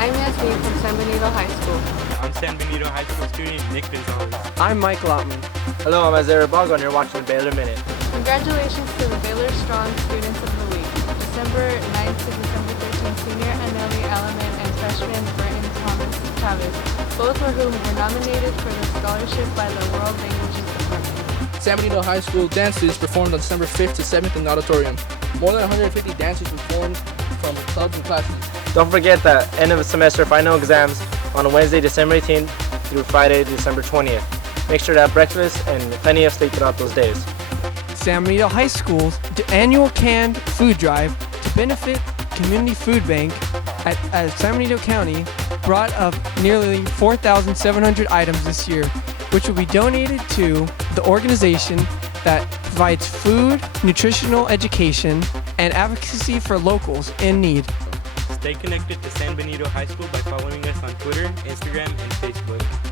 I'm Yasmin from San Benito High School. I'm San Benito High School student Nick Gonzalez. I'm Mike Lottman. Hello, I'm Isaiah Baler and you're watching the Baler Minute. Congratulations to the Baler Strong Students of the Week. December 9th to December 13th, senior Anneli Alaman and freshman Brenton Thomas Chavez, both of whom were nominated for the scholarship by the World Languages Department. San Benito High School dance students performed on December 5th to 7th in the auditorium. More than 150 dancers performed from clubs and classes. Don't forget the end of semester final exams on Wednesday, December 18th through Friday, December 20th. Make sure to have breakfast and plenty of sleep throughout those days. San Benito High School's annual canned food drive to benefit Community Food Bank at San Benito County brought up nearly 4,700 items this year, which will be donated to the organization that provides food, nutritional education, and advocacy for locals in need. Stay connected to San Benito High School by following us on Twitter, Instagram, and Facebook.